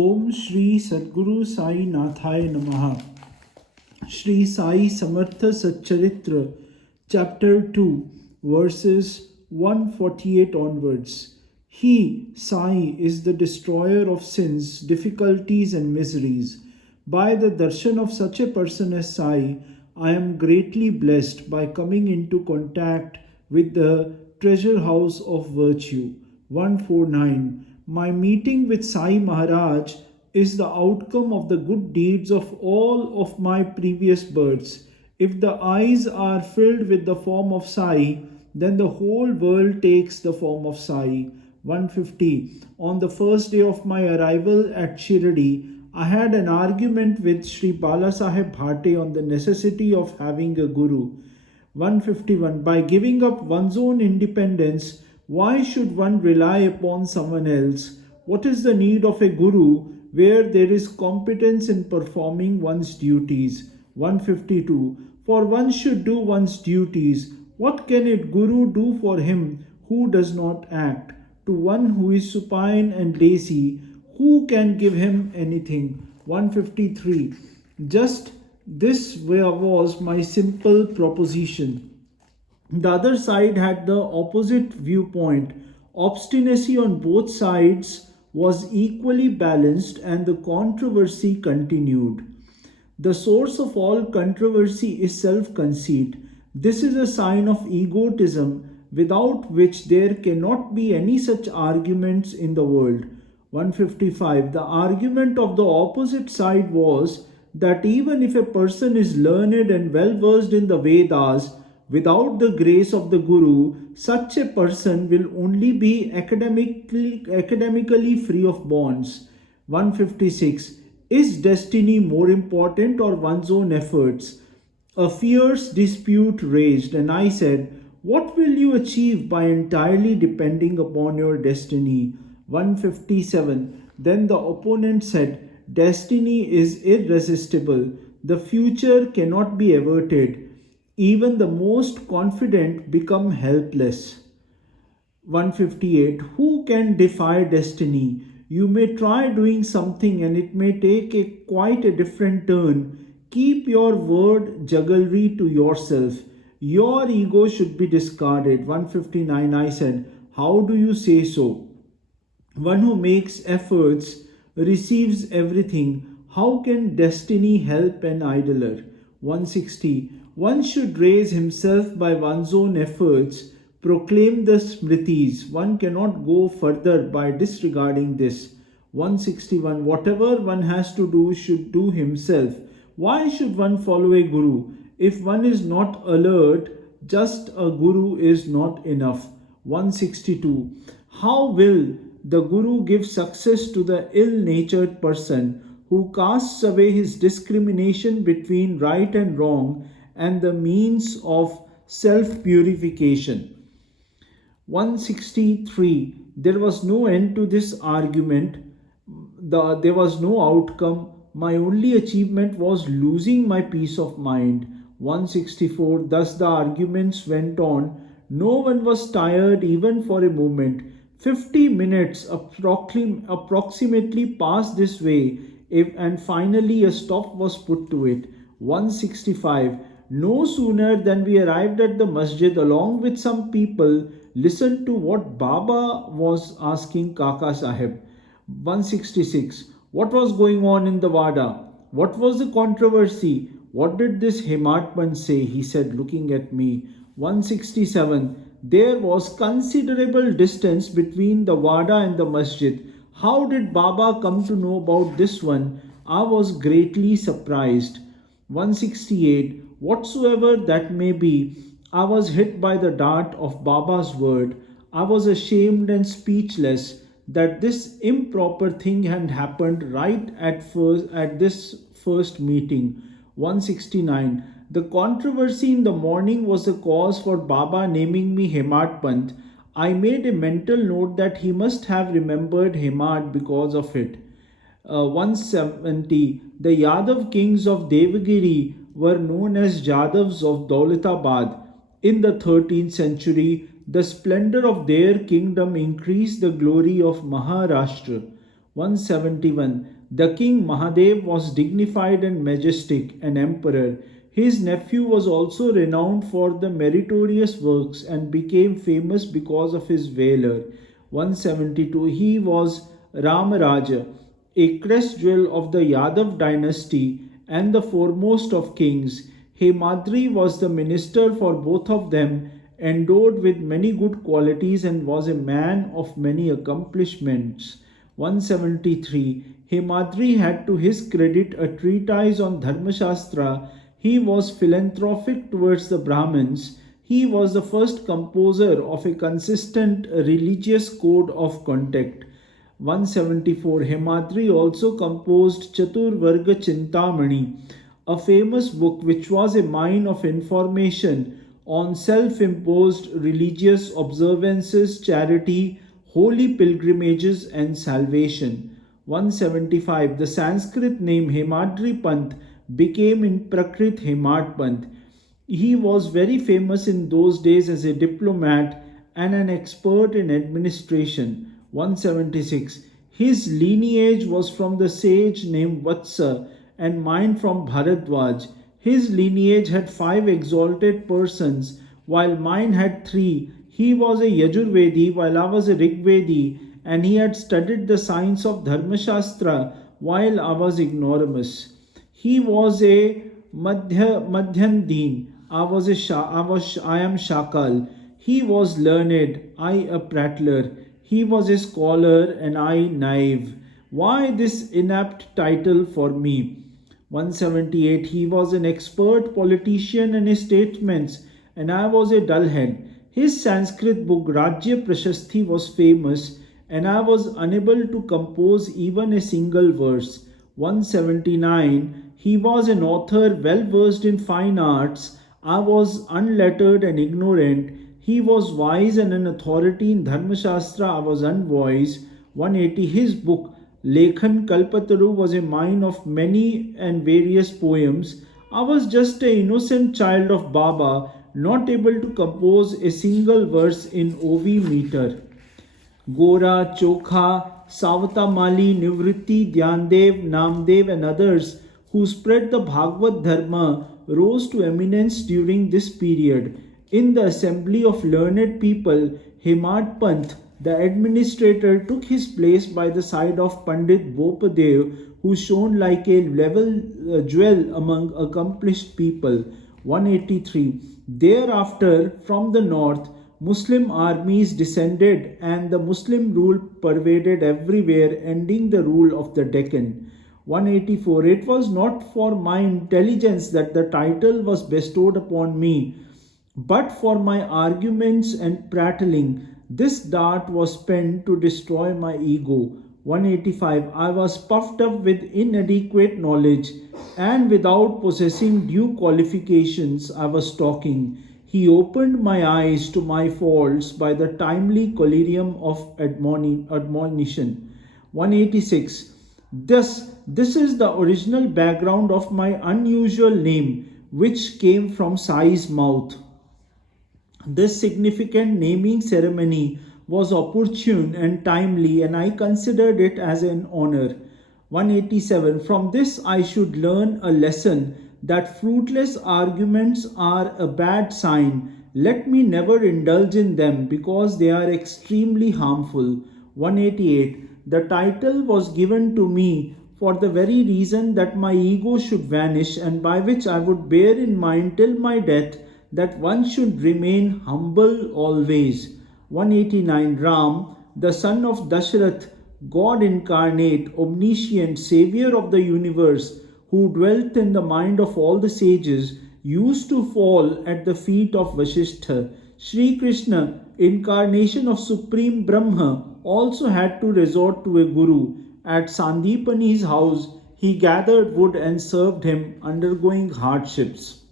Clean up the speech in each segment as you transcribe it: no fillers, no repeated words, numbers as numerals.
Om Shri Sadguru Sai Nathaya Namaha. Shri Sai Samartha Satcharitra, Chapter 2, verses 148 onwards. He, Sai, is the destroyer of sins, difficulties, and miseries. By the darshan of such a person as Sai, I am greatly blessed by coming into contact with the treasure house of virtue. 149. My meeting with Sai Maharaj is the outcome of the good deeds of all of my previous births. If the eyes are filled with the form of Sai, then the whole world takes the form of Sai. 150. On the first day of my arrival at Shirdi, I had an argument with Shri Balasaheb Bhate on the necessity of having a guru. 151. By giving up one's own independence, why should one rely upon someone else? What is the need of a guru where there is competence in performing one's duties? 152. For one should do one's duties. What can a guru do for him who does not act? To one who is supine and lazy, who can give him anything? 153. Just this was my simple proposition. The other side had the opposite viewpoint. Obstinacy on both sides was equally balanced, and the controversy continued. The source of all controversy is self conceit. This is a sign of egotism, without which there cannot be any such arguments in the world. 155. The argument of the opposite side was that even if a person is learned and well versed in the Vedas, without the grace of the Guru, such a person will only be academically free of bonds. 156. Is destiny more important or one's own efforts? A fierce dispute raged, and I said, what will you achieve by entirely depending upon your destiny? 157. Then the opponent said, destiny is irresistible. The future cannot be averted. Even the most confident become helpless. 158. Who can defy destiny? You may try doing something and it may take quite a different turn. Keep your word jugglery to yourself. Your ego should be discarded. 159. I said, how do you say so? One who makes efforts receives everything. How can destiny help an idler? 160. One should raise himself by one's own efforts, proclaim the Smritis. One cannot go further by disregarding this. 161. Whatever one has to do should do himself. Why should one follow a guru? If one is not alert, just a guru is not enough. 162. How will the guru give success to the ill-natured person who casts away his discrimination between right and wrong and the means of self-purification? 163. There was no end to this argument. There was no outcome. My only achievement was losing my peace of mind. 164. Thus the arguments went on. No one was tired even for a moment. 50 minutes approximately passed this way, and finally a stop was put to it. 165. No sooner than we arrived at the masjid along with some people, listened to what Baba was asking Kaka Sahib. 166. What was going on in the Wada? What was the controversy? What did this Hematpan say? He said, looking at me. 167. There was considerable distance between the Wada and the masjid. How did Baba come to know about this one? I was greatly surprised. 168. Whatsoever that may be, I was hit by the dart of Baba's word. I was ashamed and speechless that this improper thing had happened right at this first meeting. 169. The controversy in the morning was the cause for Baba naming me Hemat Pant. I made a mental note that he must have remembered Hemat because of it. 170. The Yadav kings of Devagiri were known as Jadavs of Daulatabad. In the 13th century, the splendor of their kingdom increased the glory of Maharashtra. 171. The king Mahadev was dignified and majestic, an emperor. His nephew was also renowned for the meritorious works and became famous because of his valor. 172. He was Ramaraja, a crest jewel of the Yadav dynasty and the foremost of kings. Hemadri was the minister for both of them, endowed with many good qualities, and was a man of many accomplishments. 173. Hemadri had to his credit a treatise on Dharmashastra. He was philanthropic towards the Brahmins. He was the first composer of a consistent religious code of conduct. 174. Hemadri also composed Chaturvarga Chintamani, a famous book which was a mine of information on self imposed religious observances, charity, holy pilgrimages, and salvation. 175. The Sanskrit name Hemadri Panth became in Prakrit Hemad Panth. He was very famous in those days as a diplomat and an expert in administration. 176. His lineage was from the sage named Vatsa and mine from Bharadwaj. His lineage had 5 exalted persons, while mine had 3. He was a Yajurvedi, while I was a Rigvedi, and he had studied the science of Dharmashastra, while I was ignoramus. He was a Madhyandin. I am Shakal. He was learned, I a prattler. He was a scholar and I naive. Why this inapt title for me? 178. He was an expert politician and a statesman, and I was a dullhead. His Sanskrit book Rajya Prashasthi was famous, and I was unable to compose even a single verse. 179. He was an author well versed in fine arts. I was unlettered and ignorant. He was wise and an authority in Dharmashastra. I was unwise. 180. His book Lekhan Kalpataru was a mine of many and various poems. I was just an innocent child of Baba, not able to compose a single verse in OV meter. Gora, Chokha, Savata Mali, Nivritti, Dhyandev, Namdev, and others who spread the Bhagavad Dharma rose to eminence during this period. In the assembly of learned people, Hemad Panth, the administrator, took his place by the side of Pandit Bopadev, who shone like a level jewel among accomplished people. 183. Thereafter, from the north, Muslim armies descended, and the Muslim rule pervaded everywhere, ending the rule of the Deccan. 184. It was not for my intelligence that the title was bestowed upon me, but for my arguments and prattling. This dart was spent to destroy my ego. 185. I was puffed up with inadequate knowledge, and without possessing due qualifications, I was talking. He opened my eyes to my faults by the timely collyrium of admonition. 186. This is the original background of my unusual name, which came from Sai's mouth. This significant naming ceremony was opportune and timely, and I considered it as an honor. 187. From this I should learn a lesson that fruitless arguments are a bad sign. Let me never indulge in them because they are extremely harmful. 188. The title was given to me for the very reason that my ego should vanish, and by which I would bear in mind till my death that one should remain humble always. 189. Ram, the son of Dashrath, God incarnate, omniscient, savior of the universe, who dwelt in the mind of all the sages, used to fall at the feet of Vasishtha. Shri Krishna, incarnation of Supreme Brahma, also had to resort to a guru. At Sandipani's house, he gathered wood and served him, undergoing hardships.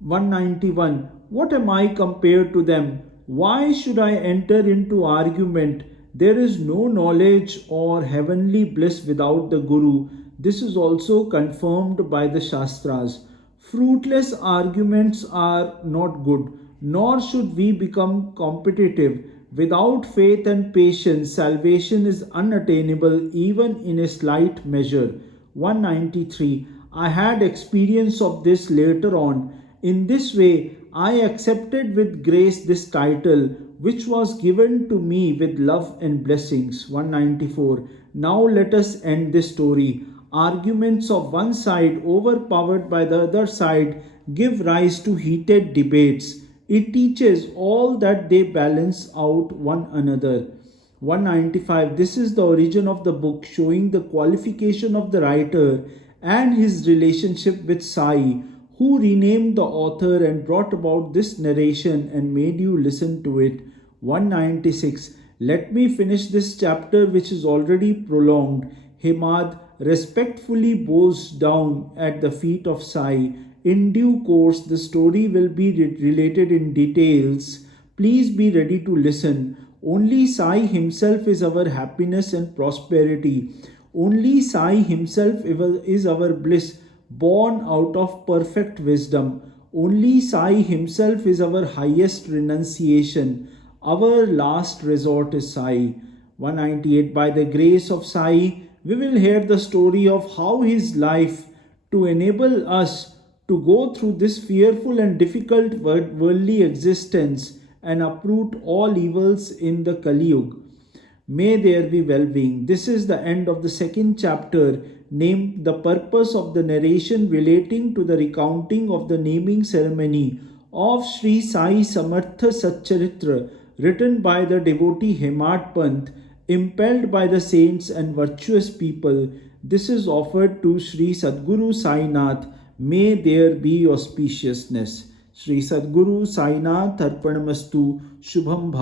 191. What am I compared to them? Why should I enter into argument? There is no knowledge or heavenly bliss without the Guru. This is also confirmed by the Shastras. Fruitless arguments are not good, nor should we become competitive. Without faith and patience, salvation is unattainable even in a slight measure. 193. I had experience of this later on. In this way, I accepted with grace this title, which was given to me with love and blessings. 194. Now let us end this story. Arguments of one side overpowered by the other side give rise to heated debates. It teaches all that they balance out one another. 195. This is the origin of the book, showing the qualification of the writer and his relationship with Sai, who renamed the author and brought about this narration and made you listen to it. 196. Let me finish this chapter, which is already prolonged. Hemad respectfully bows down at the feet of Sai. In due course, the story will be related in details. Please be ready to listen. Only Sai himself is our happiness and prosperity. Only Sai himself is our bliss, born out of perfect wisdom. Only Sai himself is our highest renunciation. Our last resort is Sai. 198. By the grace of Sai, we will hear the story of how his life to enable us to go through this fearful and difficult worldly existence and uproot all evils in the Kali Yuga. May there be well-being. This is the end of the second chapter, named The Purpose of the Narration, relating to the recounting of the naming ceremony of Shri Sai Samartha Satcharitra, written by the devotee Hemad Pant, impelled by the saints and virtuous people. This is offered to Shri Sadguru Sainath. May there be auspiciousness. Shri Sadguru Sainath Arpanamastu Shubham Bhav.